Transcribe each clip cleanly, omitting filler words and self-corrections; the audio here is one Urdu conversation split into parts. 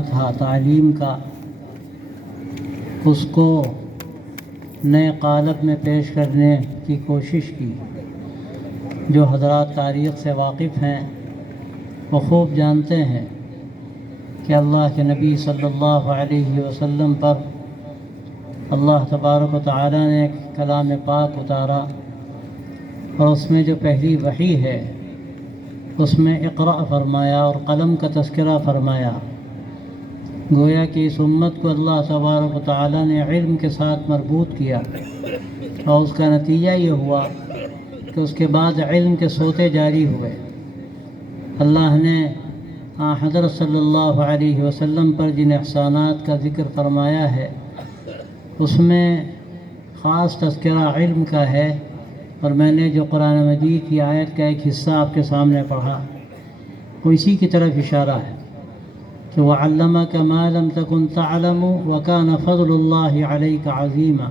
تھا تعلیم کا، اس کو نئے قالب میں پیش کرنے کی کوشش کی۔ جو حضرات تاریخ سے واقف ہیں وہ خوب جانتے ہیں کہ اللہ کے نبی صلی اللہ علیہ وسلم پر اللہ تبارک و تعالی نے کلام پاک اتارا، اور اس میں جو پہلی وحی ہے اس میں اقرأ فرمایا اور قلم کا تذکرہ فرمایا۔ گویا کہ اس امت کو اللہ تبارک و تعالی نے علم کے ساتھ مربوط کیا، اور اس کا نتیجہ یہ ہوا کہ اس کے بعد علم کے سوتے جاری ہوئے۔ اللہ نے حضرت صلی اللہ علیہ وسلم پر جن احسانات کا ذکر فرمایا ہے اس میں خاص تذکرہ علم کا ہے، اور میں نے جو قرآن مجید کی آیت کا ایک حصہ آپ کے سامنے پڑھا وہ اسی کی طرف اشارہ ہے کہ وَعَلَّمَكَ مَا لَمْ تَكُنْ تَعْلَمُ وَكَانَ فَضْلُ اللَّهِ عَلَيْكَ عَظِيمًا،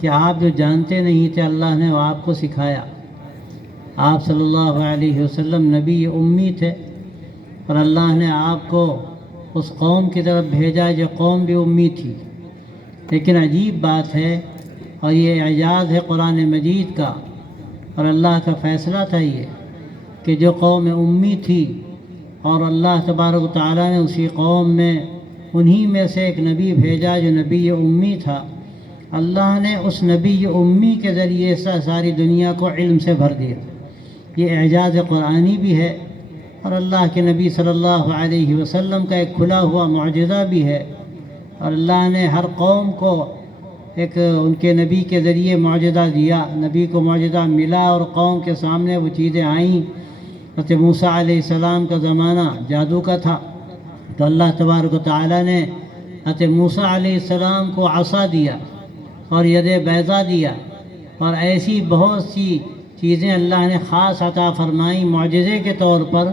کہ آپ جو جانتے نہیں تھے اللہ نے وہ آپ کو سکھایا۔ آپ صلی اللہ علیہ وسلم نبی امی تھے، اور اللہ نے آپ کو اس قوم کی طرف بھیجا جو قوم بھی امی تھی۔ لیکن عجیب بات ہے، اور یہ اعجاز ہے قرآن مجید کا، اور اللہ کا فیصلہ تھا یہ کہ جو قوم امی تھی اور اللہ تبارک و تعالیٰ نے اسی قوم میں انہی میں سے ایک نبی بھیجا جو نبی امی تھا، اللہ نے اس نبی امی کے ذریعے ساری دنیا کو علم سے بھر دیا۔ یہ اعجاز قرآنی بھی ہے، اور اللہ کے نبی صلی اللہ علیہ وسلم کا ایک کھلا ہوا معجزہ بھی ہے، اور اللہ نے ہر قوم کو ایک ان کے نبی کے ذریعے معجزہ دیا، نبی کو معجزہ ملا اور قوم کے سامنے وہ چیزیں آئیں۔ حضرت موسیٰ علیہ السلام کا زمانہ جادو کا تھا، تو اللہ تبارک و تعالیٰ نے حضرت موسیٰ علیہ السلام کو عصا دیا اور ید بیضا دیا، اور ایسی بہت سی چیزیں اللہ نے خاص عطا فرمائیں معجزے کے طور پر،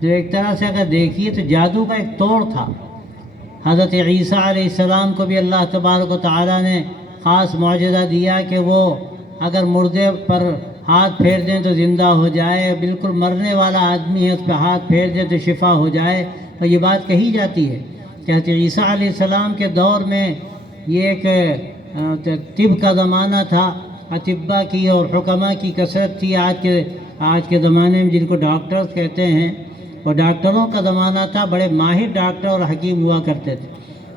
جو ایک طرح سے اگر دیکھیے تو جادو کا ایک توڑ تھا۔ حضرت عیسیٰ علیہ السلام کو بھی اللہ تبارک و تعالیٰ نے خاص معجزہ دیا کہ وہ اگر مردے پر ہاتھ پھیر دیں تو زندہ ہو جائے، بالکل مرنے والا آدمی ہے اس پہ ہاتھ پھیر دیں تو شفا ہو جائے۔ اور یہ بات کہی جاتی ہے کہ حضرت عیسیٰ علیہ السلام کے دور میں یہ ایک طب کا زمانہ تھا، اطباء کی اور حکماء کی کثرت تھی۔ آج کے زمانے میں جن کو ڈاکٹرز کہتے ہیں، وہ ڈاکٹروں کا زمانہ تھا، بڑے ماہر ڈاکٹر اور حکیم ہوا کرتے تھے۔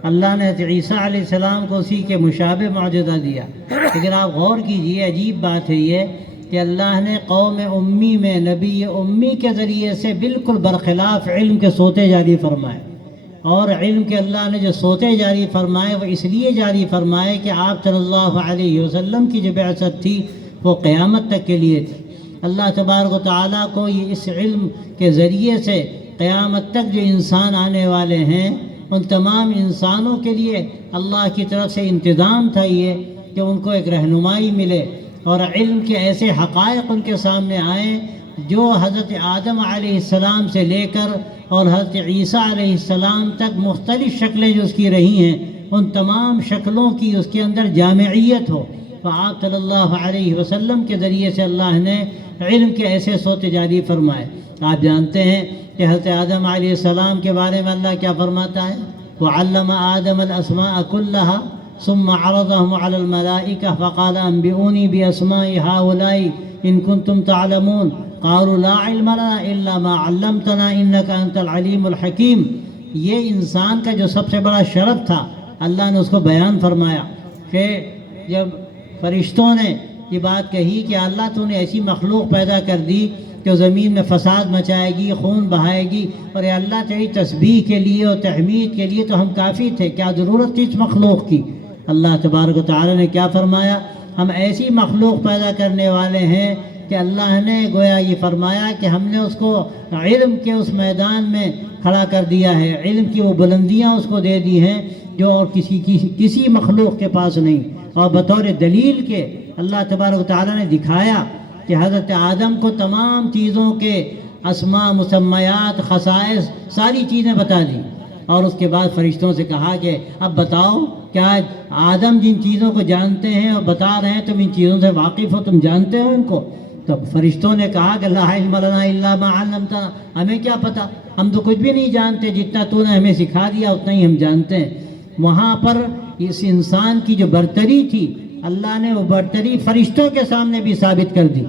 اللہ نے حضرت عیسیٰ علیہ السلام کو اسی کے مشابہ معجزہ دیا۔ لیکن آپ غور کیجئے، عجیب بات ہے یہ کہ اللہ نے قوم امی میں نبی امی کے ذریعے سے بالکل برخلاف علم کے سوتے جاری فرمائے، اور علم کے اللہ نے جو سوتے جاری فرمائے وہ اس لیے جاری فرمائے کہ آپ صلی اللہ علیہ وسلم کی جو بعثت تھی وہ قیامت تک کے لیے تھی۔ اللہ تبارک و تعالیٰ کو یہ اس علم کے ذریعے سے قیامت تک جو انسان آنے والے ہیں ان تمام انسانوں کے لیے اللہ کی طرف سے انتظام تھا یہ کہ ان کو ایک رہنمائی ملے، اور علم کے ایسے حقائق ان کے سامنے آئیں جو حضرت آدم علیہ السلام سے لے کر اور حضرت عیسیٰ علیہ السلام تک مختلف شکلیں جو اس کی رہی ہیں ان تمام شکلوں کی اس کے اندر جامعیت ہو۔ تو آپ صلی اللہ علیہ وسلم کے ذریعے سے اللہ نے علم کے ایسے سوتے جاری فرمائے۔ آپ جانتے ہیں کہ حضرت آدم علیہ السلام کے بارے میں اللہ کیا فرماتا ہے؟ وَعَلَّمَ آدَمَ الْأَسْمَاءَ كُلَّهَا ثُمَّ عَرَضَهُمْ عَلَى الْمَلَائِكَةِ فَقَالَ أَنبِئُونِي بِأَسْمَاءِ هَؤُلَاءِ إِن كُنتُمْ تَعْلَمُونَ قَالُوا لَا عِلْمَ لَنَا إِلَّا مَا عَلَّمْتَنَا إِنَّكَ أَنْتَ الْعَلِيمُ الْحَكِيمُ۔ یہ انسان کا جو سب سے بڑا شرف تھا اللہ نے اس کو بیان فرمایا کہ جب فرشتوں نے یہ بات کہی کہ اللہ تو نے ایسی مخلوق پیدا کر دی کہ زمین میں فساد مچائے گی، خون بہائے گی، اور اے اللہ تیری تسبیح کے لیے اور تحمید کے لیے تو ہم کافی تھے، کیا ضرورت تھی اس مخلوق کی؟ اللہ تبارک و تعالی نے کیا فرمایا؟ ہم ایسی مخلوق پیدا کرنے والے ہیں کہ اللہ نے گویا یہ فرمایا کہ ہم نے اس کو علم کے اس میدان میں کھڑا کر دیا ہے، علم کی وہ بلندیاں اس کو دے دی ہیں جو اور کسی مخلوق کے پاس نہیں۔ اور بطور دلیل کے اللہ تبارک و تعالی نے دکھایا کہ حضرت آدم کو تمام چیزوں کے اسماء، مسمیات، خصائص ساری چیزیں بتا دی، اور اس کے بعد فرشتوں سے کہا کہ اب بتاؤ کیا آدم جن چیزوں کو جانتے ہیں اور بتا رہے ہیں تم ان چیزوں سے واقف ہو، تم جانتے ہو ان کو؟ تو فرشتوں نے کہا کہ لا علم لنا الا ما علمتنا، ہمیں کیا پتہ، ہم تو کچھ بھی نہیں جانتے، جتنا تو نے ہمیں سکھا دیا اتنا ہی ہم جانتے ہیں۔ وہاں پر اس انسان کی جو برتری تھی، اللہ نے وہ برتری فرشتوں کے سامنے بھی ثابت کر دی۔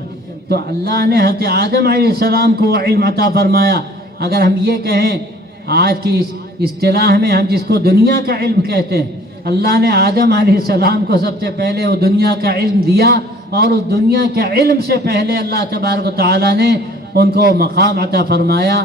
تو اللہ نے حضرت آدم علیہ السلام کو وہ علم عطا فرمایا۔ اگر ہم یہ کہیں آج کی اس اصطلاح میں، ہم جس کو دنیا کا علم کہتے ہیں، اللہ نے آدم علیہ السلام کو سب سے پہلے وہ دنیا کا علم دیا، اور اس دنیا کے علم سے پہلے اللہ تبارک و تعالیٰ نے ان کو مقام عطا فرمایا،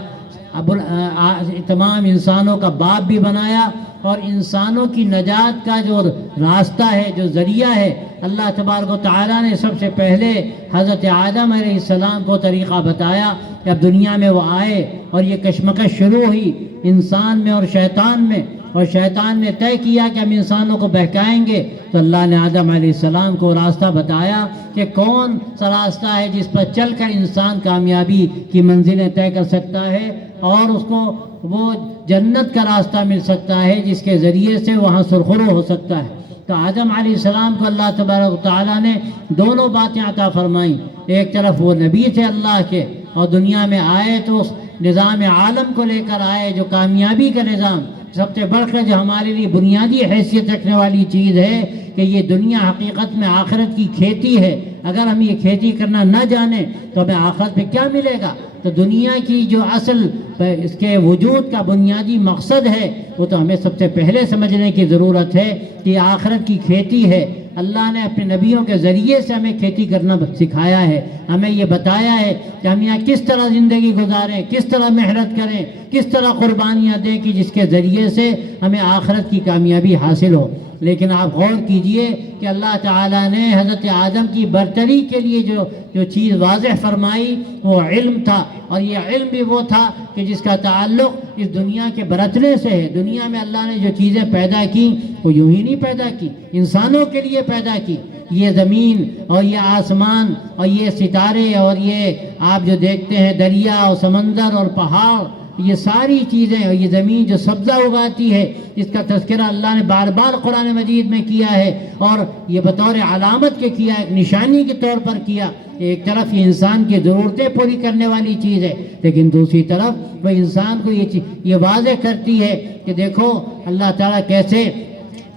تمام انسانوں کا باپ بھی بنایا، اور انسانوں کی نجات کا جو راستہ ہے، جو ذریعہ ہے، اللہ تبارک و تعالیٰ نے سب سے پہلے حضرت آدم علیہ السلام کو طریقہ بتایا کہ اب دنیا میں وہ آئے، اور یہ کشمکش شروع ہوئی انسان میں اور شیطان میں، اور شیطان نے طے کیا کہ ہم انسانوں کو بہکائیں گے، تو اللہ نے آدم علیہ السلام کو راستہ بتایا کہ کون سا راستہ ہے جس پر چل کر انسان کامیابی کی منزلیں طے کر سکتا ہے، اور اس کو وہ جنت کا راستہ مل سکتا ہے جس کے ذریعے سے وہاں سرخرو ہو سکتا ہے۔ تو آدم علیہ السلام کو اللہ تبارک و تعالیٰ نے دونوں باتیں عطا فرمائیں، ایک طرف وہ نبی تھے اللہ کے، اور دنیا میں آئے تو اس نظام عالم کو لے کر آئے جو کامیابی کا نظام، سب سے بڑھ کر جو ہمارے لیے بنیادی حیثیت رکھنے والی چیز ہے کہ یہ دنیا حقیقت میں آخرت کی کھیتی ہے۔ اگر ہم یہ کھیتی کرنا نہ جانیں تو ہمیں آخرت میں کیا ملے گا؟ تو دنیا کی جو اصل اس کے وجود کا بنیادی مقصد ہے وہ تو ہمیں سب سے پہلے سمجھنے کی ضرورت ہے کہ آخرت کی کھیتی ہے۔ اللہ نے اپنے نبیوں کے ذریعے سے ہمیں کھیتی کرنا سکھایا ہے، ہمیں یہ بتایا ہے کہ ہم یہاں کس طرح زندگی گزاریں، کس طرح محنت کریں، کس طرح قربانیاں دیں کہ جس کے ذریعے سے ہمیں آخرت کی کامیابی حاصل ہو۔ لیکن آپ غور کیجئے کہ اللہ تعالیٰ نے حضرت آدم کی برتری کے لیے جو چیز واضح فرمائی وہ علم تھا، اور یہ علم بھی وہ تھا کہ جس کا تعلق اس دنیا کے برتنے سے ہے۔ دنیا میں اللہ نے جو چیزیں پیدا کی وہ یوں ہی نہیں پیدا کی، انسانوں کے لیے پیدا کی۔ یہ زمین اور یہ آسمان اور یہ ستارے اور یہ آپ جو دیکھتے ہیں دریا اور سمندر اور پہاڑ، یہ ساری چیزیں، اور یہ زمین جو سبزہ اگاتی ہے، اس کا تذکرہ اللہ نے بار بار قرآن مجید میں کیا ہے، اور یہ بطور علامت کے کیا، ایک نشانی کے طور پر کیا۔ ایک طرف یہ انسان کی ضرورتیں پوری کرنے والی چیز ہے، لیکن دوسری طرف وہ انسان کو یہ واضح کرتی ہے کہ دیکھو اللہ تعالیٰ کیسے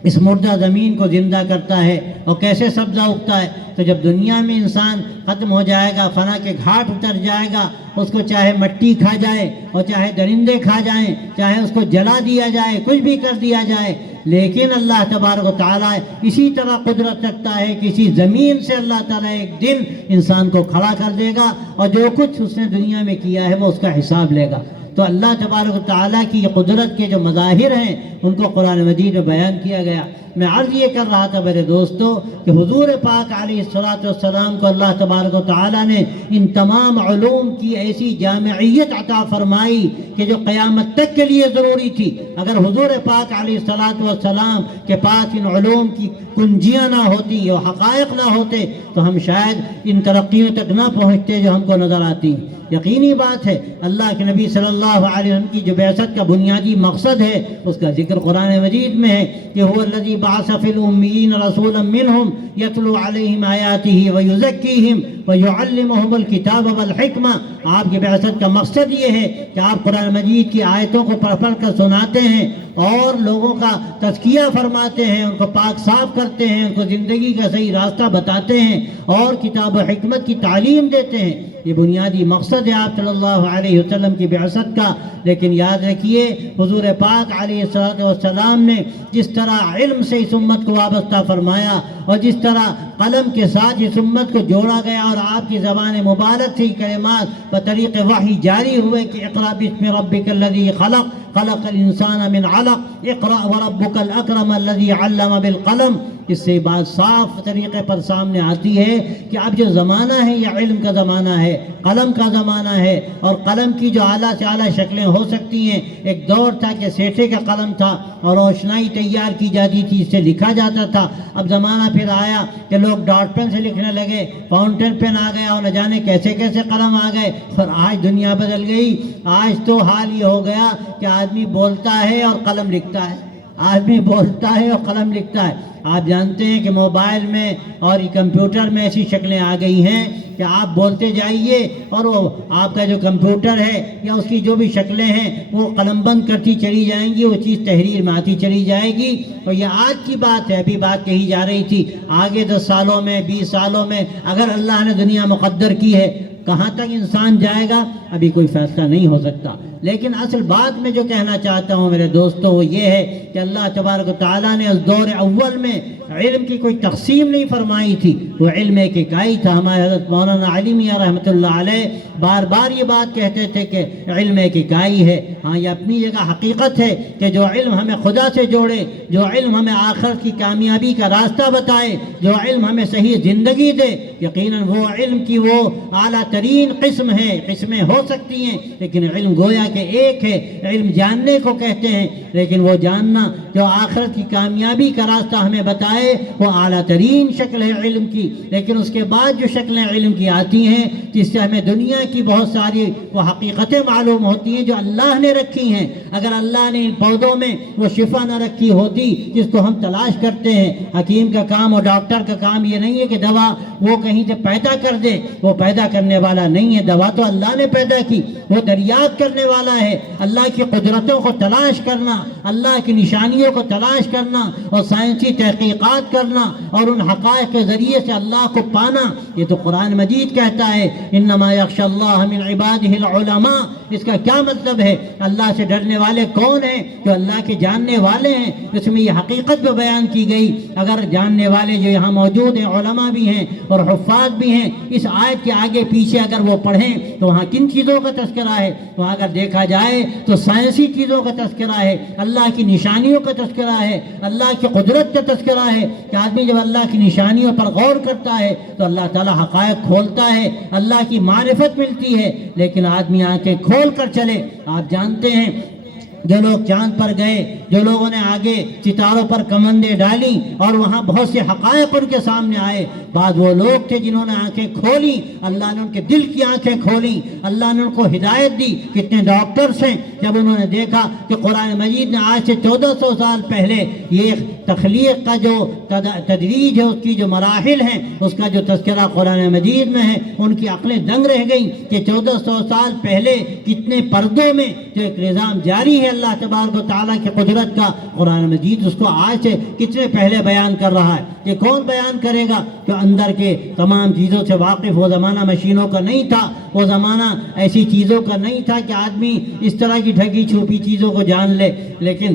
اس مردہ زمین کو زندہ کرتا ہے اور کیسے سبزہ اگتا ہے۔ تو جب دنیا میں انسان ختم ہو جائے گا، فنا کے گھاٹ اتر جائے گا، اس کو چاہے مٹی کھا جائے اور چاہے درندے کھا جائیں، چاہے اس کو جلا دیا جائے، کچھ بھی کر دیا جائے، لیکن اللہ تبارک و تعالیٰ اسی طرح قدرت رکھتا ہے کہ اسی زمین سے اللہ تعالیٰ ایک دن انسان کو کھڑا کر دے گا، اور جو کچھ اس نے دنیا میں کیا ہے وہ اس کا حساب لے گا۔ تو اللہ تبارک و تعالیٰ کی یہ قدرت کے جو مظاہر ہیں ان کو قرآن مجید میں بیان کیا گیا۔ میں عرض یہ کر رہا تھا میرے دوستو کہ حضور پاک علیہ السلام کو اللہ تبارک و تعالیٰ نے ان تمام علوم کی ایسی جامعیت عطا فرمائی کہ جو قیامت تک کے لیے ضروری تھی۔ اگر حضور پاک علیہ السلام کے پاس ان علوم کی کنجیاں نہ ہوتی اور حقائق نہ ہوتے تو ہم شاید ان ترقیوں تک نہ پہنچتے جو ہم کو نظر آتی۔ یقینی بات ہے اللہ کے نبی صلی اللہ علیہ وسلم کی جو بعثت کا بنیادی مقصد ہے اس کا ذکر قرآن مجید میں ہے کہ هو الذی بعث فی الأمیین رسولا منہم یتلو علیہم آیاتہ ویزکیہم ویعلمہم الکتاب والحکمہ۔ آپ کی بعثت کا مقصد یہ ہے کہ آپ قرآن مجید کی آیتوں کو پڑھ پڑھ کر سناتے ہیں اور لوگوں کا تزکیہ فرماتے ہیں، ان کو پاک صاف کرتے ہیں، ان کو زندگی کا صحیح راستہ بتاتے ہیں اور کتاب و حکمت کی تعلیم دیتے ہیں۔ یہ بنیادی مقصد ہے آپ صلی اللہ علیہ وسلم کی بعثت کا۔ لیکن یاد رکھیے حضور پاک علیہ السلام نے جس طرح علم سے اس امت کو وابستہ فرمایا اور جس طرح قلم کے ساتھ اس امت کو جوڑا گیا اور آپ کی زبان مبارک سے کلمات بطریق وحی جاری ہوئے کہ اقرأ باسم ربک الذی خلق خلق الانسان من علق اقرأ وربک الاکرم الذی علم بالقلم۔ اس سے بات صاف طریقے پر سامنے آتی ہے کہ اب جو زمانہ ہے یہ علم کا زمانہ ہے، قلم کا زمانہ ہے، اور قلم کی جو اعلیٰ سے اعلیٰ شکلیں ہو سکتی ہیں۔ ایک دور تھا کہ سیٹھے کا قلم تھا اور روشنائی تیار کی جاتی تھی، اس سے لکھا جاتا تھا۔ اب زمانہ پھر آیا کہ لوگ ڈاٹ پین سے لکھنے لگے، فاؤنٹین پین آ گیا اور نہ جانے کیسے کیسے قلم آ گئے، اور آج دنیا بدل گئی۔ آج تو حال یہ ہو گیا کہ آدمی بولتا ہے اور قلم لکھتا ہے، آدمی بولتا ہے اور قلم لکھتا ہے۔ آپ جانتے ہیں کہ موبائل میں اور کمپیوٹر میں ایسی شکلیں آ گئی ہیں کہ آپ بولتے جائیے اور وہ آپ کا جو کمپیوٹر ہے یا اس کی جو بھی شکلیں ہیں وہ قلم بند کرتی چلی جائیں گی، وہ چیز تحریر میں آتی چلی جائے گی۔ اور یہ آج کی بات ہے، ابھی بات کہی جا رہی تھی آگے 10 سالوں میں 20 سالوں میں اگر اللہ نے دنیا مقدر کی ہے کہاں تک انسان جائے گا ابھی کوئی فیصلہ نہیں ہو سکتا۔ لیکن اصل بات میں جو کہنا چاہتا ہوں میرے دوستو وہ یہ ہے کہ اللہ تبارک و تعالیٰ نے اس دور اول میں علم کی کوئی تقسیم نہیں فرمائی تھی، وہ علم ایک اکائی تھا۔ ہمارے حضرت مولانا علی میاں رحمۃ اللہ علیہ بار بار یہ بات کہتے تھے کہ علم ایک اکائی ہے۔ ہاں یہ اپنی جگہ حقیقت ہے کہ جو علم ہمیں خدا سے جوڑے، جو علم ہمیں آخرت کی کامیابی کا راستہ بتائے، جو علم ہمیں صحیح زندگی دے، یقیناً وہ علم کی وہ اعلیٰ ترین قسم ہے۔ قسمیں ہو سکتی ہیں لیکن علم گویا کہ ایک ہے۔ علم جاننے کو کہتے ہیں لیکن وہ جاننا جو آخرت کی کامیابی کا راستہ ہمیں بتائے وہ اعلیٰ ترین شکل ہے علم کی۔ لیکن اس کے بعد جو شکلیں علم کی آتی ہیں جس سے ہمیں دنیا کی بہت ساری وہ حقیقتیں معلوم ہوتی ہیں جو اللہ نے رکھی ہیں۔ اگر اللہ نے ان پودوں میں وہ شفا نہ رکھی ہوتی جس کو ہم تلاش کرتے ہیں، حکیم کا کام اور ڈاکٹر کا کام یہ نہیں ہے کہ دوا وہ کہیں سے پیدا کر دے، وہ پیدا کرنے والا نہیں ہے۔ دوا تو اللہ نے پیدا کی، وہ دریافت کرنے والا ہے۔ اللہ کی قدرتوں کو تلاش کرنا، اللہ کی نشانیوں کو تلاش کرنا اور سائنسی تحقیقات کرنا اور ان حقائق کے ذریعے سے اللہ کو پانا، یہ تو قرآن مجید کہتا ہے انما یخشی اللہ من عبادہ العلماء۔ اس کا کیا مطلب ہے؟ اللہ سے ڈرنے والے کون ہیں؟ جو اللہ کے جاننے والے ہیں۔ اس میں یہ حقیقت بھی بیان کی گئی۔ اگر جاننے والے جو یہاں موجود ہیں علماء بھی ہیں اور حفاظ بھی ہیں، اس آیت کے آگے پیچھے اگر وہ پڑھیں تو وہاں کن چیزوں کا تذکرہ ہے؟ وہاں اگر دیکھا جائے تو سائنسی چیزوں کا تذکرہ ہے، اللہ کی نشانیوں کا تذکرہ ہے، اللہ کی قدرت کا تذکرہ ہے کہ آدمی جب اللہ کی نشانیوں پر غور کرتا ہے تو اللہ تعالیٰ حقائق کھولتا ہے، اللہ کی معرفت ملتی ہے۔ لیکن آدمی آنکھیں کھول کر چلے، آپ جانتے ہیں جو لوگ چاند پر گئے، جو لوگوں نے آگے ستاروں پر کمندیں ڈالیں اور وہاں بہت سے حقائق ان کے سامنے آئے، بعض وہ لوگ تھے جنہوں نے آنکھیں کھولی، اللہ نے ان کے دل کی آنکھیں کھولیں، اللہ نے ان کو ہدایت دی۔ کتنے ڈاکٹرز ہیں جب انہوں نے دیکھا کہ قرآن مجید نے آج سے 1400 سال پہلے یہ تخلیق کا جو تدریج ہے، اس کی جو مراحل ہیں، اس کا جو تذکرہ قرآن مجید میں ہے، ان کی عقلیں دنگ رہ گئیں کہ 1400 سال پہلے کتنے پردوں میں جو ایک نظام جاری ہے اللہ تبارک و تعالیٰ کی قدرت کا، قرآن مجید اس کو آج سے کتنے پہلے بیان کر رہا ہے۔ یہ کون بیان کرے گا؟ جو اندر کے تمام چیزوں سے واقف۔ وہ زمانہ مشینوں کا نہیں تھا، وہ زمانہ ایسی چیزوں کا نہیں تھا کہ آدمی اس طرح کی ڈھکی چھپی چیزوں کو جان لے، لیکن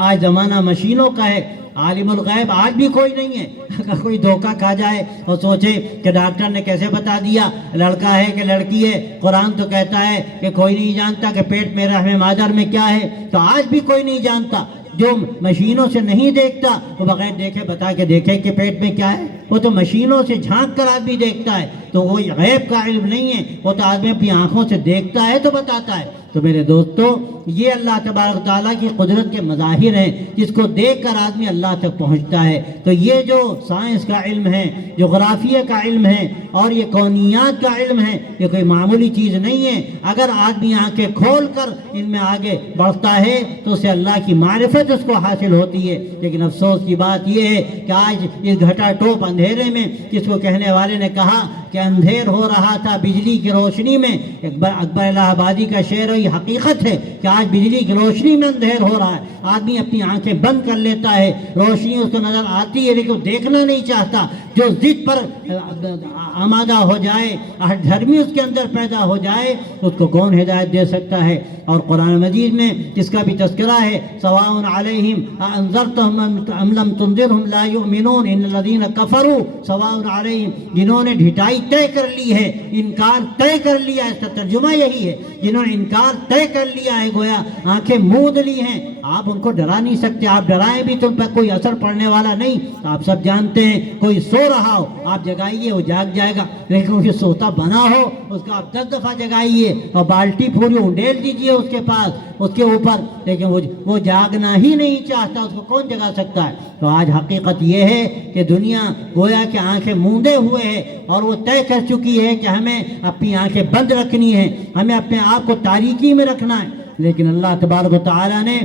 آج زمانہ مشینوں کا ہے۔ عالم الغیب آج بھی کوئی نہیں ہے۔ اگر کوئی دھوکہ کھا جائے اور سوچے کہ ڈاکٹر نے کیسے بتا دیا لڑکا ہے کہ لڑکی ہے، قرآن تو کہتا ہے کہ کوئی نہیں جانتا کہ پیٹ میں رحم مادر میں کیا ہے، تو آج بھی کوئی نہیں جانتا۔ جو مشینوں سے نہیں دیکھتا وہ بغیر دیکھے بتا کے دیکھے کہ پیٹ میں کیا ہے، وہ تو مشینوں سے جھانک کر آدمی دیکھتا ہے، تو وہ غیب کا علم نہیں ہے، وہ تو آدمی اپنی آنکھوں سے دیکھتا ہے تو بتاتا ہے۔ تو میرے دوستو یہ اللہ تبارک تعالیٰ کی قدرت کے مظاہر ہیں جس کو دیکھ کر آدمی اللہ تک پہنچتا ہے۔ تو یہ جو سائنس کا علم ہے، جغرافیہ کا علم ہے اور یہ کونیات کا علم ہے، یہ کوئی معمولی چیز نہیں ہے۔ اگر آدمی آنکھیں کھول کر ان میں آگے بڑھتا ہے تو اسے اللہ کی معرفت اس کو حاصل ہوتی ہے۔ لیکن افسوس کی بات یہ ہے کہ آج اس گھٹا ٹوپ اندھیرے میں، جس کو کہنے والے نے کہا کہ اندھیر ہو رہا تھا بجلی کی روشنی میں، اکبر الہ آبادی کا شعر ہے، یہ حقیقت ہے کہ آج بجلی کی روشنی میں اندھیر ہو رہا ہے۔ آدمی اپنی آنکھیں بند کر لیتا ہے، روشنی اس کو نظر آتی ہے لیکن وہ دیکھنا نہیں چاہتا۔ جو ضد پر آمادہ ہو جائے، دھرمی اس کے اندر پیدا ہو جائے، اس کو کون ہدایت دے سکتا ہے؟ اور قرآن مجید میں جس کا بھی تذکرہ ہے سواء علیہم انذرتہم ام لم تنذرہم لا یؤمنون ان الذین کفروا سواء علیہم، جنہوں نے ڈھٹائی طے کر لی ہے، انکار طے کر لیا ہے، اس کا ترجمہ یہی ہے، جنہوں نے انکار طے کر لیا ہے، گویا آنکھیں موند لی ہیں، آپ ان کو ڈرا نہیں سکتے۔ آپ ڈرائیں بھی تو ان پر کوئی اثر پڑنے والا نہیں۔ آپ سب جانتے ہیں کوئی سو رہا ہو آپ جگائیے وہ جاگ جائے گا، لیکن وہ سوتا بنا ہو اس کا آپ 10 دفعہ جگائیے اور بالٹی پوری انڈیل دیجیے اس کے پاس، اس کے اوپر، لیکن وہ جاگنا ہی نہیں چاہتا، اس کو کون جگا سکتا ہے؟ تو آج حقیقت یہ ہے کہ دنیا گویا کہ آنکھیں موندے ہوئے ہے اور وہ طے کر چکی ہے کہ ہمیں اپنی آنکھیں بند رکھنی ہے، ہمیں اپنے آپ کو تاریکی میں رکھنا ہے۔ لیکن اللہ تبارک و تعالیٰ نے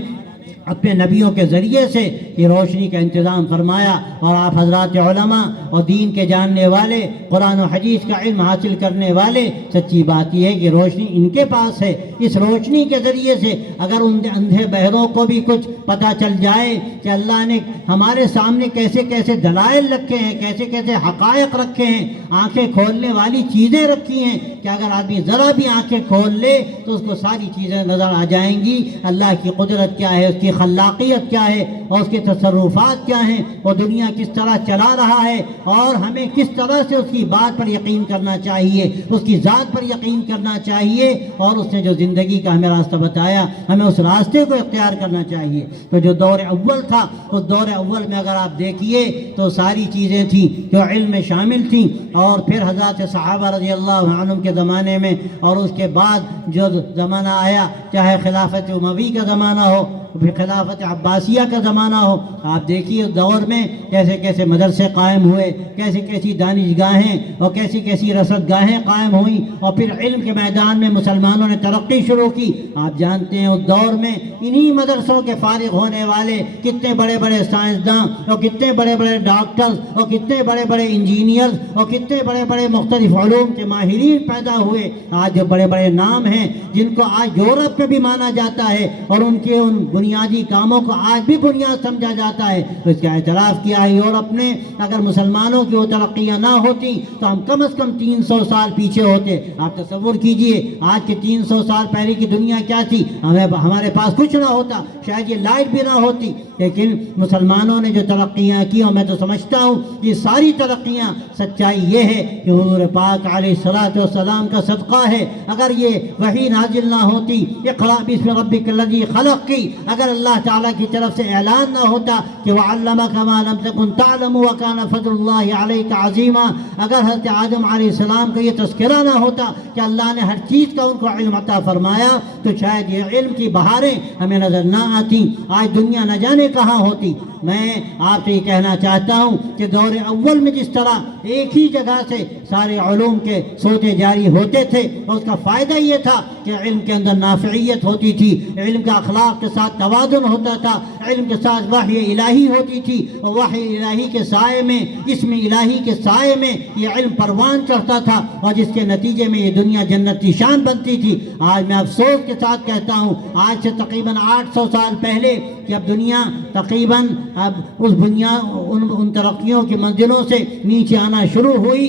اپنے نبیوں کے ذریعے سے یہ روشنی کا انتظام فرمایا، اور آپ حضرات علماء اور دین کے جاننے والے، قرآن و حدیث کا علم حاصل کرنے والے، سچی بات یہ ہے کہ روشنی ان کے پاس ہے۔ اس روشنی کے ذریعے سے اگر ان اندھے بہروں کو بھی کچھ پتہ چل جائے کہ اللہ نے ہمارے سامنے کیسے کیسے دلائل رکھے ہیں، کیسے کیسے حقائق رکھے ہیں، آنکھیں کھولنے والی چیزیں رکھی ہیں کہ اگر آدمی ذرا بھی آنکھیں کھول لے تو اس کو ساری چیزیں نظر آ جائیں گی، اللہ کی قدرت کیا ہے، اس کی خلاقیت کیا ہے، اور اس کے تصرفات کیا ہیں، وہ دنیا کس طرح چلا رہا ہے، اور ہمیں کس طرح سے اس کی بات پر یقین کرنا چاہیے، اس کی ذات پر یقین کرنا چاہیے، اور اس نے جو زندگی کا ہمیں راستہ بتایا ہمیں اس راستے کو اختیار کرنا چاہیے۔ تو جو دور اول تھا، اس دور اول میں اگر آپ دیکھیے تو ساری چیزیں تھیں جو علم میں شامل تھیں، اور پھر حضرات صحابہ رضی اللہ عنہم کے زمانے میں، اور اس کے بعد جو زمانہ آیا، چاہے خلافت اموی کا زمانہ ہو، پھر خلافت عباسیہ کا زمانہ ہو، آپ دیکھیے اس دور میں کیسے کیسے مدرسے قائم ہوئے، کیسی کیسی دانشگاہیں اور کیسی کیسی رصدگاہیں قائم ہوئیں، اور پھر علم کے میدان میں مسلمانوں نے ترقی شروع کی۔ آپ جانتے ہیں اس دور میں انہی مدرسوں کے فارغ ہونے والے کتنے بڑے بڑے سائنسداں اور کتنے بڑے بڑے ڈاکٹرز اور کتنے بڑے بڑے انجینئرز اور کتنے بڑے بڑے مختلف علوم کے ماہرین پیدا ہوئے۔ آج جو بڑے بڑے نام ہیں جن کو آج یورپ میں بھی مانا جاتا ہے، اور ان کے ان بنیادی کاموں کو آج بھی بنیاد سمجھا جاتا ہے، تو اس کا اعتراف کیا ہے یورپ نے۔ اگر مسلمانوں کی وہ ترقیاں نہ ہوتی تو ہم کم از کم 300 سال پیچھے ہوتے۔ آپ تصور کیجئے آج کے 300 سال پہلے کی دنیا کیا تھی، ہمارے پاس کچھ نہ ہوتا، شاید یہ لائٹ بھی نہ ہوتی، لیکن مسلمانوں نے جو ترقیاں کی، اور میں تو سمجھتا ہوں کہ ساری ترقیاں سچائی یہ ہے کہ حضور پاک علیہ الصلوۃ والسلام کا صدقہ ہے۔ اگر یہ وحی نازل نہ ہوتی، اقرأ باسم ربک الذی خلق کی، اگر اللہ تعالیٰ کی طرف سے اعلان نہ ہوتا کہ وعلمک ما لم تکن تعلم وکان فضل اللہ علیک عظیما، اگر حضرت آدم علیہ السلام کا یہ تذکرہ نہ ہوتا کہ اللہ نے ہر چیز کا ان کو علم عطا فرمایا، تو شاید یہ علم کی بہاریں ہمیں نظر نہ آتی، آج دنیا نہ جانے کہاں ہوتی۔ میں آپ سے یہ کہنا چاہتا ہوں کہ دور اول میں جس طرح ایک ہی جگہ سے سارے علوم کے سوتے جاری ہوتے تھے، اور اس کا فائدہ یہ تھا کہ علم کے اندر نافعیت ہوتی تھی، علم کا اخلاق کے ساتھ توازن ہوتا تھا، علم کے ساتھ وحی الہی ہوتی تھی، اور وحی الہی کے سائے میں، اسم الہی کے سائے میں یہ علم پروان چڑھتا تھا، اور جس کے نتیجے میں یہ دنیا جنتی شان بنتی تھی۔ آج میں افسوس کے ساتھ کہتا ہوں، آج سے تقریباً 800 سال پہلے کہ اب دنیا تقریباً اب اس ان ترقیوں کی منزلوں سے نیچے آنا شروع ہوئی،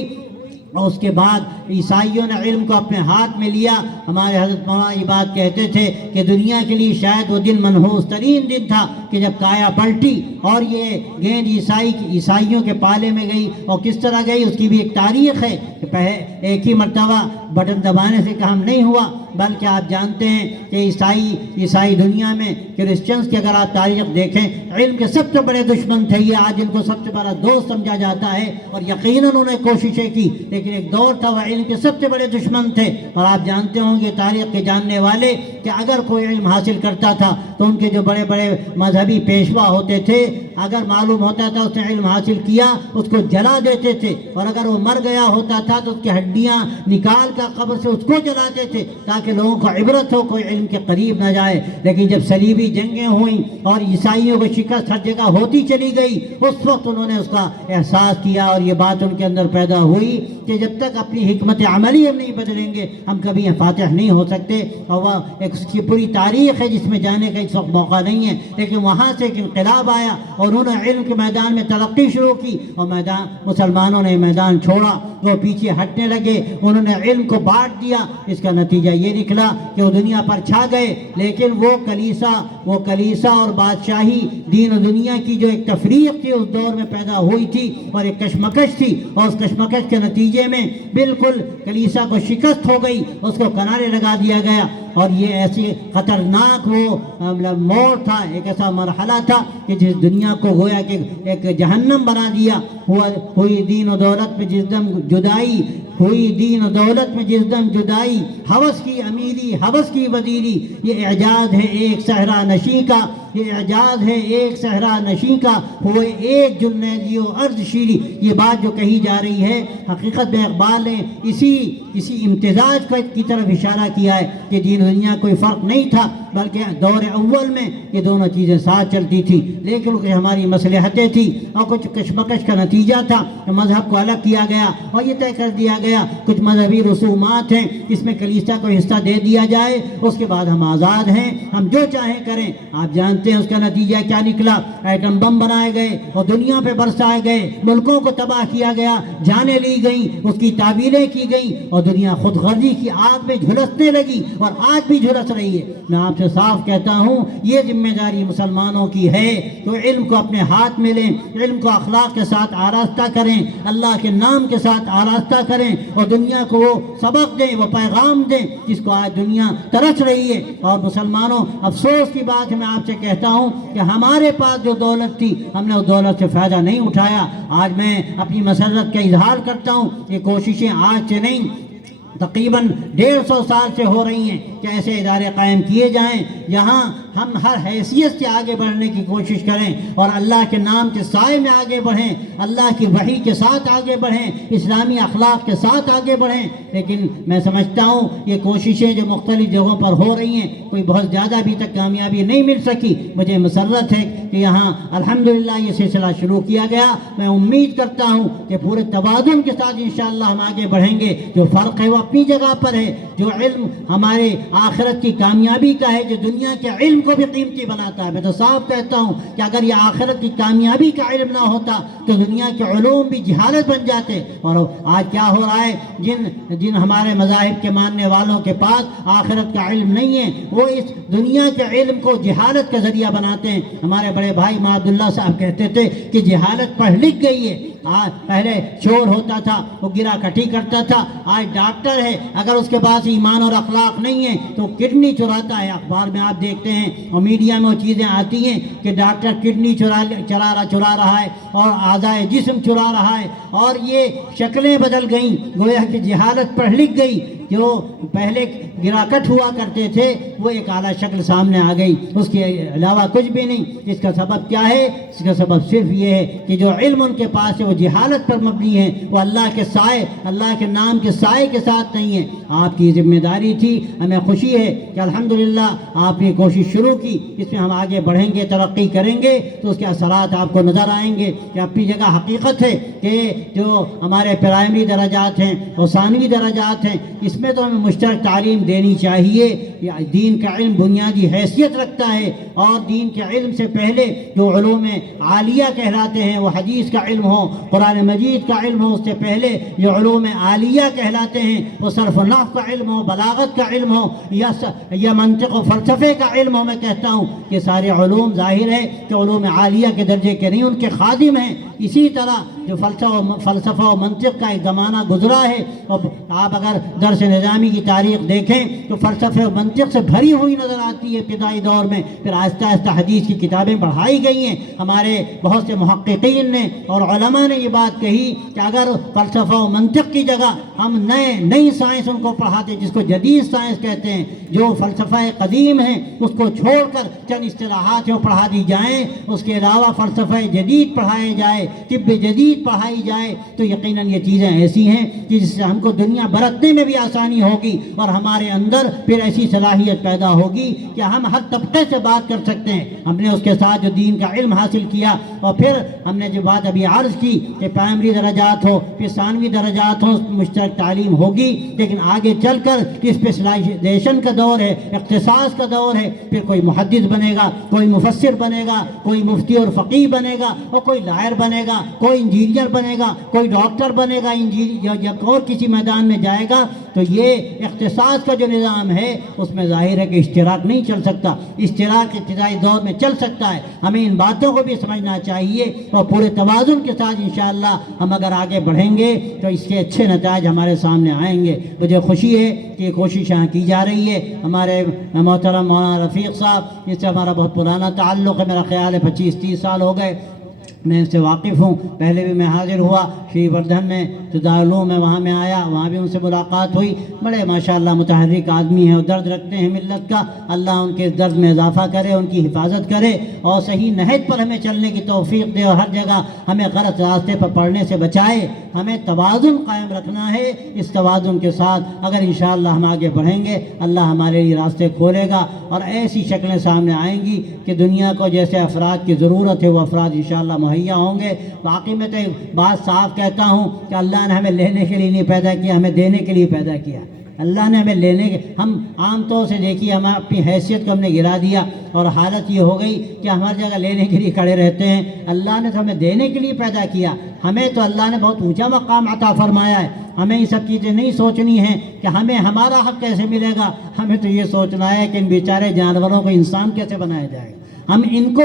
اور اس کے بعد عیسائیوں نے علم کو اپنے ہاتھ میں لیا۔ ہمارے حضرت مولانا یہ بات کہتے تھے کہ دنیا کے لیے شاید وہ دن منحوس ترین دن تھا کہ جب کایا پلٹی اور یہ گیند عیسائیوں کے پالے میں گئی، اور کس طرح گئی اس کی بھی ایک تاریخ ہے کہ ایک ہی مرتبہ بٹن دبانے سے کام نہیں ہوا، بلکہ آپ جانتے ہیں کہ عیسائی دنیا میں کرسچنز کی اگر آپ تاریخ دیکھیں، علم کے سب سے بڑے دشمن تھے یہ، آج ان کو سب سے بڑا دوست سمجھا جاتا ہے، اور یقیناً انہوں نے کوششیں کی، لیکن ایک دور تھا وہ علم کے سب سے بڑے دشمن تھے۔ اور آپ جانتے ہوں گے تاریخ کے جاننے والے کہ اگر کوئی علم حاصل کرتا تھا تو ان کے جو بڑے بڑے مذہبی پیشوا ہوتے تھے، اگر معلوم ہوتا تھا اس نے علم حاصل کیا اس کو جلا دیتے تھے، اور اگر وہ مر گیا ہوتا تھا تو اس کی ہڈیاں نکال کر قبر سے اس کو جلاتے تھے تاکہ لوگوں کو عبرت ہو، کوئی علم کے قریب نہ جائے۔ لیکن جب صلیبی جنگیں ہوئیں اور عیسائیوں کو شکست ہر جگہ ہوتی چلی گئی، اس وقت انہوں نے اس کا احساس کیا، اور یہ بات ان کے اندر پیدا ہوئی کہ جب تک اپنی حکمت عملی ہم نہیں بدلیں گے ہم کبھی فاتح نہیں ہو سکتے۔ اور وہ ایک اس کی پوری تاریخ ہے جس میں جانے کا اس وقت موقع نہیں ہے، لیکن وہاں سے ایک انقلاب آیا اور انہوں نے علم کے میدان میں ترقی شروع کی، اور مسلمانوں نے میدان چھوڑا، وہ پیچھے ہٹنے لگے، انہوں نے علم کو بانٹ دیا۔ اس کا نتیجہ یہ نکلا کہ وہ دنیا پر چھا گئے، لیکن وہ کلیسا اور بادشاہی دین و دنیا کی جو ایک تفریق تھی اس دور میں پیدا ہوئی تھی، اور ایک کشمکش تھی، اور اس کشمکش کے نتیجے میں بالکل کلیسا کو شکست ہو گئی، اس کو کنارے لگا دیا گیا، اور یہ ایسی خطرناک وہ موڑ تھا، ایک ایسا مرحلہ تھا کہ جس دنیا کو گویا کہ ایک جہنم بنا دیا۔ ہوئی دین و دولت میں جس دم جدائی، ہوئی دین و دولت میں جس دم جدائی، ہوس کی امیری ہوس کی وزیری، یہ اعجاز ہے ایک صحرا نشیں کا، یہ اعجاز ہے ایک صحرا نشیں کا ہوئے ایک جنیدی و عرض شیری. یہ بات جو کہی جا رہی ہے حقیقت میں اقبال نے اسی امتزاج کی طرف اشارہ کیا ہے کہ دین و دنیا کوئی فرق نہیں تھا، بلکہ دور اول میں یہ دونوں چیزیں ساتھ چلتی تھی. لیکن کچھ ہماری مصلحتیں تھیں اور کچھ کشمکش کا نتیجہ تھا کہ مذہب کو الگ کیا گیا اور یہ طے کر دیا گیا کچھ مذہبی رسومات ہیں، اس میں کلیسا کو حصہ دے دیا جائے، اس کے بعد ہم آزاد ہیں، ہم جو چاہیں کریں. آپ جانتے ہیں اس کا نتیجہ کیا نکلا. ایٹم بم بنائے گئے اور دنیا پہ برسائے گئے، ملکوں کو تباہ کیا گیا، جانیں لی گئیں، اس کی تعبیریں کی گئیں اور دنیا خود غرضی کی آگ میں جھلسنے لگی اور آج بھی جھلس رہی ہے. میں آپ سے صاف کہتا ہوں یہ ذمہ داری مسلمانوں کی ہے تو علم کو اپنے ہاتھ میں لیں، علم کو اخلاق کے ساتھ آراستہ کریں، اللہ کے نام کے ساتھ آراستہ کریں اور دنیا کو وہ سبق دیں، وہ پیغام دیں جس کو آج دنیا ترس رہی ہے. اور مسلمانوں افسوس کی بات ہے، میں آپ سے کہتا ہوں کہ ہمارے پاس جو دولت تھی ہم نے اس دولت سے فائدہ نہیں اٹھایا. آج میں اپنی مسرت کا اظہار کرتا ہوں، یہ کوششیں آج سے نہیں تقریباً 150 سال سے ہو رہی ہیں کہ ایسے ادارے قائم کیے جائیں یہاں ہم ہر حیثیت سے آگے بڑھنے کی کوشش کریں اور اللہ کے نام کے سائے میں آگے بڑھیں، اللہ کی وحی کے ساتھ آگے بڑھیں، اسلامی اخلاق کے ساتھ آگے بڑھیں. لیکن میں سمجھتا ہوں یہ کوششیں جو مختلف جگہوں پر ہو رہی ہیں کوئی بہت زیادہ ابھی تک کامیابی نہیں مل سکی. مجھے مسرت ہے کہ یہاں الحمدللہ یہ سلسلہ شروع کیا گیا. میں امید کرتا ہوں کہ پورے توازن کے ساتھ انشاءاللہ ہم آگے بڑھیں گے. جو فرق ہے وہ اپنی جگہ پر ہے، جو علم ہمارے آخرت کی کامیابی کا ہے، جو دنیا کے علم کو بھی قیمتی بناتا ہے. میں تو صاف کہتا ہوں کہ اگر یہ آخرت کی کامیابی کا علم نہ ہوتا تو دنیا کے علوم بھی جہالت بن جاتے. اور آج کیا ہو رہا ہے، جن ہمارے مذاہب کے ماننے والوں کے پاس آخرت کا علم نہیں ہے وہ اس دنیا کے علم کو جہالت کا ذریعہ بناتے ہیں. ہمارے بڑے بھائی ماں عبداللہ صاحب کہتے تھے کہ جہالت پڑھ لکھ گئی ہے. پہلے چور ہوتا تھا وہ گرا کٹی کرتا تھا، آج ڈاکٹر ہے اگر اس کے پاس ایمان اور اخلاق نہیں ہے تو کڈنی چراتا ہے. اخبار میں آپ دیکھتے ہیں اور میڈیا میں وہ چیزیں آتی ہیں کہ ڈاکٹر کڈنی چرا رہا ہے اور اعضائے جسم چرا رہا ہے اور یہ شکلیں بدل گئیں، گویا کہ جہالت پڑھ لکھ گئی. جو پہلے گراکٹ ہوا کرتے تھے وہ ایک اعلیٰ شکل سامنے آ گئی، اس کے علاوہ کچھ بھی نہیں. اس کا سبب کیا ہے؟ اس کا سبب صرف یہ ہے کہ جو علم ان کے پاس ہے وہ جہالت پر مبنی ہے، وہ اللہ کے سائے، اللہ کے نام کے سائے کے ساتھ نہیں ہے. آپ کی ذمہ داری تھی، ہمیں خوشی ہے کہ الحمدللہ آپ نے کوشش شروع کی، اس میں ہم آگے بڑھیں گے، ترقی کریں گے تو اس کے اثرات آپ کو نظر آئیں گے. کہ اپنی جگہ حقیقت ہے کہ جو ہمارے پرائمری درجات ہیں اور ثانوی درجات ہیں اس میں تو ہمیں مشترک تعلیم دینی چاہیے. دین کا علم بنیادی حیثیت رکھتا ہے اور دین کے علم سے پہلے جو علوم عالیہ کہلاتے ہیں وہ حدیث کا علم ہو، قرآن مجید کا علم ہو، اس سے پہلے جو علوم عالیہ کہلاتے ہیں وہ صرف و نحو کا علم ہو، بلاغت کا علم ہو یا منطق و فلسفے کا علم ہو. میں کہتا ہوں کہ سارے علوم ظاہر ہے کہ علوم عالیہ کے درجے کے نہیں، ان کے خادم ہیں. اسی طرح جو فلسفہ و منطق کا ایک زمانہ گزرا ہے اور آپ اگر درس نظامی کی تاریخ دیکھیں تو فلسفے و منطق سے بھری ہوئی نظر آتی ہے ابتدائی دور میں. پھر آہستہ آہستہ حدیث کی کتابیں پڑھائی گئی ہیں. ہمارے بہت سے محققین نے اور علماء نے یہ بات کہی کہ اگر فلسفہ و منطق کی جگہ ہم نئی سائنس ان کو پڑھاتے جس کو جدید سائنس کہتے ہیں، جو فلسفہ قدیم ہے اس کو چھوڑ کر چند اصطلاحات جو پڑھا دی جائیں، اس کے علاوہ فلسفہ جدید پڑھائے جائے، طب جدید پڑھائی جائے تو یقیناً یہ چیزیں ایسی ہیں کہ جس سے ہم کو دنیا برتنے میں بھی آسانی ہوگی اور ہمارے اندر پھر ایسی صلاحیت پیدا ہوگی کہ ہم ہر طبقے سے بات کر سکتے ہیں. ہم نے اس کے ساتھ جو دین کا علم حاصل کیا اور پھر ہم نے جو بات ابھی عرض کی کہ پرائمری درجات ہو پھر ثانوی درجات ہو مشترک تعلیم ہوگی، لیکن آگے چل کر اسپیشلائزیشن کا دور ہے، اختصاص کا دور ہے. پھر کوئی محدث بنے گا، کوئی مفسر بنے گا، کوئی مفتی اور فقیہ بنے گا اور کوئی لائر بنے گا، کوئی انجینئر بنے گا، کوئی ڈاکٹر بنے گا یا اور کسی میدان میں جائے گا. تو یہ اختصاص کا جو نظام ہے اس میں ظاہر ہے کہ اشتراک نہیں چل سکتا. اشتراک ابتدائی دور میں چل سکتا ہے. ہمیں ان باتوں کو بھی سمجھنا چاہیے اور پورے توازن کے ساتھ انشاءاللہ ہم اگر آگے بڑھیں گے تو اس کے اچھے نتائج ہمارے سامنے آئیں گے. مجھے خوشی ہے کہ یہ کوشش یہاں کی جا رہی ہے. ہمارے محترم مولانا رفیق صاحب، اس سے ہمارا بہت پرانا تعلق ہے، میرا خیال ہے 25-30 سال ہو گئے. میں ان سے واقف ہوں. پہلے بھی میں حاضر ہوا شری وردھن میں جو دارالعلوم ہے وہاں میں آیا, وہاں بھی ان سے ملاقات ہوئی. بڑے ماشاءاللہ متحرک آدمی ہیں اور درد رکھتے ہیں ملت کا. اللہ ان کے درد میں اضافہ کرے, ان کی حفاظت کرے اور صحیح نہج پر ہمیں چلنے کی توفیق دے, اور ہر جگہ ہمیں غلط راستے پر پڑنے سے بچائے. ہمیں توازن قائم رکھنا ہے. اس توازن کے ساتھ اگر انشاءاللہ ہم آگے بڑھیں گے اللہ ہمارے لیے راستے کھولے گا, اور ایسی شکلیں سامنے آئیں گی کہ دنیا کو جیسے افراد کی ضرورت ہے وہ افراد انشاءاللہ مہیا ہوں گے. باقی میں تو ایک بات صاف کہتا ہوں کہ اللہ نے ہمیں لینے کے لیے نہیں پیدا کیا, ہمیں دینے کے لیے پیدا کیا. اللہ نے ہمیں لینے کے, ہم عام طور سے دیکھیے ہم اپنی حیثیت کو ہم نے گرا دیا اور حالت یہ ہو گئی کہ ہم ہر جگہ لینے کے لیے کھڑے رہتے ہیں. اللہ نے تو ہمیں دینے کے لیے پیدا کیا. ہمیں تو اللہ نے بہت اونچا مقام عطا فرمایا ہے. ہمیں یہ سب چیزیں نہیں سوچنی ہیں کہ ہمیں ہمارا حق کیسے ملے گا. ہمیں تو یہ سوچنا ہے کہ ان بیچارے جانوروں کو انسان کیسے بنایا جائے, ہم ان کو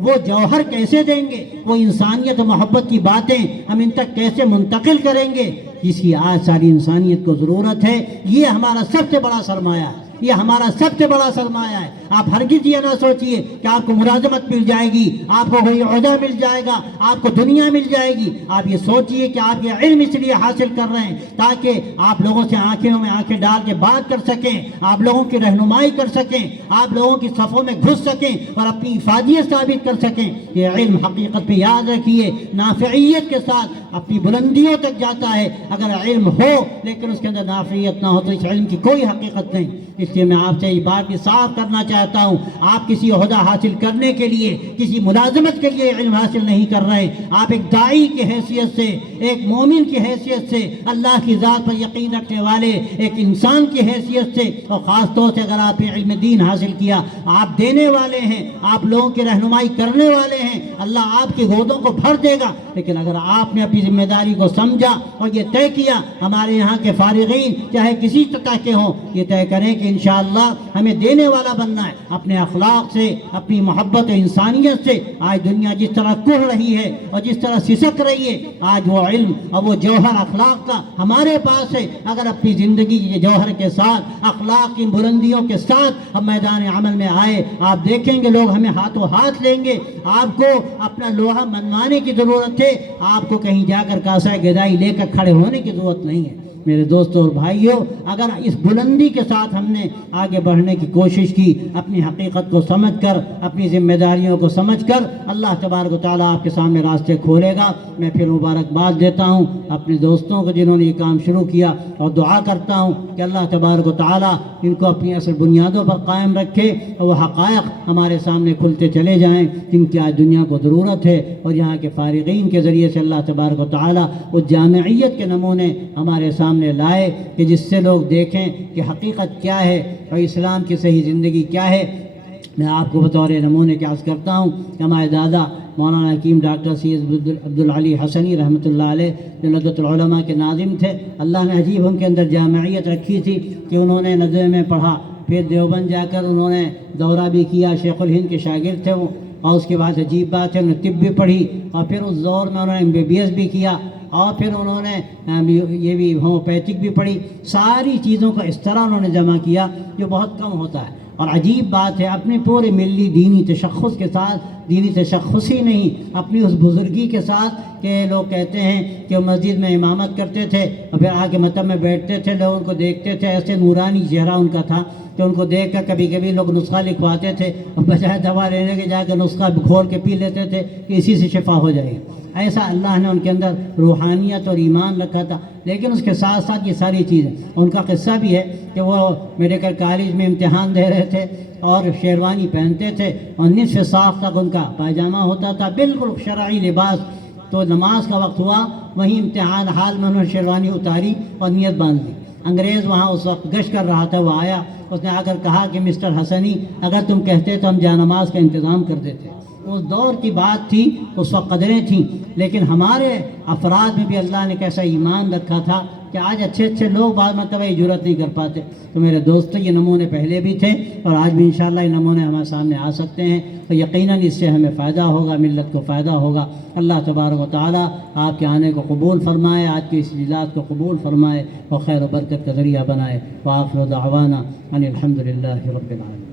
وہ جوہر کیسے دیں گے, وہ انسانیت و محبت کی باتیں ہم ان تک کیسے منتقل کریں گے جس کی آج ساری انسانیت کو ضرورت ہے. یہ ہمارا سب سے بڑا سرمایہ ہے, یہ ہمارا سب سے بڑا سرمایہ ہے. آپ ہرگز یہ نہ سوچئے کہ آپ کو ملازمت مل جائے گی, آپ کو کوئی عہدہ مل جائے گا, آپ کو دنیا مل جائے گی. آپ یہ سوچئے کہ آپ یہ علم اس لیے حاصل کر رہے ہیں تاکہ آپ لوگوں سے آنکھوں میں آنکھیں ڈال کے بات کر سکیں, آپ لوگوں کی رہنمائی کر سکیں, آپ لوگوں کی صفوں میں گھس سکیں اور اپنی افادیت ثابت کر سکیں. یہ علم حقیقت پہ یاد رکھیے نافعیت کے ساتھ اپنی بلندیوں تک جاتا ہے. اگر علم ہو لیکن اس کے اندر نافعیت نہ ہو تو اس علم کی کوئی حقیقت نہیں. اس لیے میں آپ سے یہ بات بھی صاف کرنا چاہتا ہوں, آپ کسی عہدہ حاصل کرنے کے لیے, کسی ملازمت کے لیے علم حاصل نہیں کر رہے. آپ ایک داعی کی حیثیت سے, ایک مومن کی حیثیت سے, اللہ کی ذات پر یقین رکھنے والے ایک انسان کی حیثیت سے, اور خاص طور سے اگر آپ نے علم دین حاصل کیا, آپ دینے والے ہیں, آپ لوگوں کی رہنمائی کرنے والے ہیں, اللہ آپ کی گودوں کو بھر دے گا. لیکن اگر آپ نے اپنی ذمہ داری کو سمجھا اور یہ طے کیا, ہمارے یہاں کے فارغین چاہے کسی سطح کے ہوں, یہ طے کریں کہ انشاءاللہ ہمیں دینے والا بننا ہے. اپنے اخلاق سے, اپنی محبت و انسانیت سے آج دنیا جس طرح کڑھ رہی ہے اور جس طرح سسک رہی ہے, آج وہ علم اور وہ جوہر اخلاق کا ہمارے پاس ہے. اگر اپنی زندگی کے جوہر کے ساتھ, اخلاق کی بلندیوں کے ساتھ ہم میدان عمل میں آئے, آپ دیکھیں گے لوگ ہمیں ہاتھوں ہاتھ لیں گے. آپ کو اپنا لوہا منوانے کی ضرورت ہے, آپ کو کہیں جا کر کاسہ گدائی لے کر کھڑے ہونے کی ضرورت نہیں ہے. میرے دوستوں اور بھائیوں, اگر اس بلندی کے ساتھ ہم نے آگے بڑھنے کی کوشش کی, اپنی حقیقت کو سمجھ کر, اپنی ذمہ داریوں کو سمجھ کر, اللہ تبارک و تعالیٰ آپ کے سامنے راستے کھولے گا. میں پھر مبارکباد دیتا ہوں اپنے دوستوں کو جنہوں نے یہ کام شروع کیا, اور دعا کرتا ہوں کہ اللہ تبارک و تعالیٰ ان کو اپنی اصل بنیادوں پر قائم رکھے, اور وہ حقائق ہمارے سامنے کھلتے چلے جائیں جن کی آج دنیا کو ضرورت ہے. اور یہاں کے فارغین کے ذریعے سے اللہ تبارک و تعالیٰ اس جامعیت کے نمونے ہمارے سامنے لائے کہ جس سے لوگ دیکھیں کہ حقیقت کیا ہے اور اسلام کی صحیح زندگی کیا ہے. میں آپ کو بطور نمونے کے عرض کرتا ہوں کہ ہمارے دادا مولانا حکیم ڈاکٹر سید عبدالعلی حسنی رحمۃ اللہ علیہ جو ندوۃ العلماء کے ناظم تھے, اللہ نے عجیب ان کے اندر جامعیت رکھی تھی کہ انہوں نے ندوے میں پڑھا, پھر دیوبند جا کر انہوں نے دورہ بھی کیا, شیخ الہند کے شاگرد تھے وہ, اور اس کے بعد عجیب بات ہے انہوں نے طب بھی پڑھی, اور پھر اس دور میں انہوں نے MBBS بھی کیا, اور پھر انہوں نے یہ بھی ہومیوپیتھک بھی پڑھی. ساری چیزوں کا اس طرح انہوں نے جمع کیا جو بہت کم ہوتا ہے. اور عجیب بات ہے اپنے پورے ملی دینی تشخص کے ساتھ, دینی تشخص ہی نہیں, اپنی اس بزرگی کے ساتھ کہ لوگ کہتے ہیں کہ وہ مسجد میں امامت کرتے تھے اور پھر آ کے مطلب میں بیٹھتے تھے, لوگ ان کو دیکھتے تھے, ایسے نورانی چہرہ ان کا تھا کہ ان کو دیکھ کر کبھی کبھی لوگ نسخہ لکھواتے تھے, اور بجائے دوا لینے کے جا کے نسخہ کھول کے پی لیتے تھے کہ اسی سے شفا ہو جائے گی. ایسا اللہ نے ان کے اندر روحانیت اور ایمان رکھا تھا. لیکن اس کے ساتھ ساتھ یہ ساری چیزیں, ان کا قصہ بھی ہے کہ وہ میڈیکل کالج میں امتحان دے رہے تھے اور شیروانی پہنتے تھے, اور نصف ساق تک ان کا پائجامہ ہوتا تھا, بالکل شرعی لباس. تو نماز کا وقت ہوا, وہیں امتحان حال میں انہوں نے شیروانی اتاری اور نیت باندھ لی. انگریز وہاں اس وقت گشت کر رہا تھا, وہ آیا, اس نے آ کر کہا کہ مسٹر حسنی اگر تم کہتے تو ہم جا نماز کا انتظام کر دیتے. اس دور کی بات تھی, اس وقت قدریں تھیں, لیکن ہمارے افراد میں بھی اللہ نے کیسا ایمان رکھا تھا کہ آج اچھے اچھے لوگ بعض مرتبہ یہ جرأت نہیں کر پاتے. تو میرے دوستو یہ نمونے پہلے بھی تھے اور آج بھی انشاءاللہ یہ نمونے ہمارے سامنے آ سکتے ہیں, تو یقیناً اس سے ہمیں فائدہ ہوگا, ملت کو فائدہ ہوگا. اللہ تبارک و تعالیٰ آپ کے آنے کو قبول فرمائے, آج کی اس اجلاس کو قبول فرمائے اور خیر و برکت کا ذریعہ بنائے. وآخر دعوانا ان الحمد للہ رب العالمین.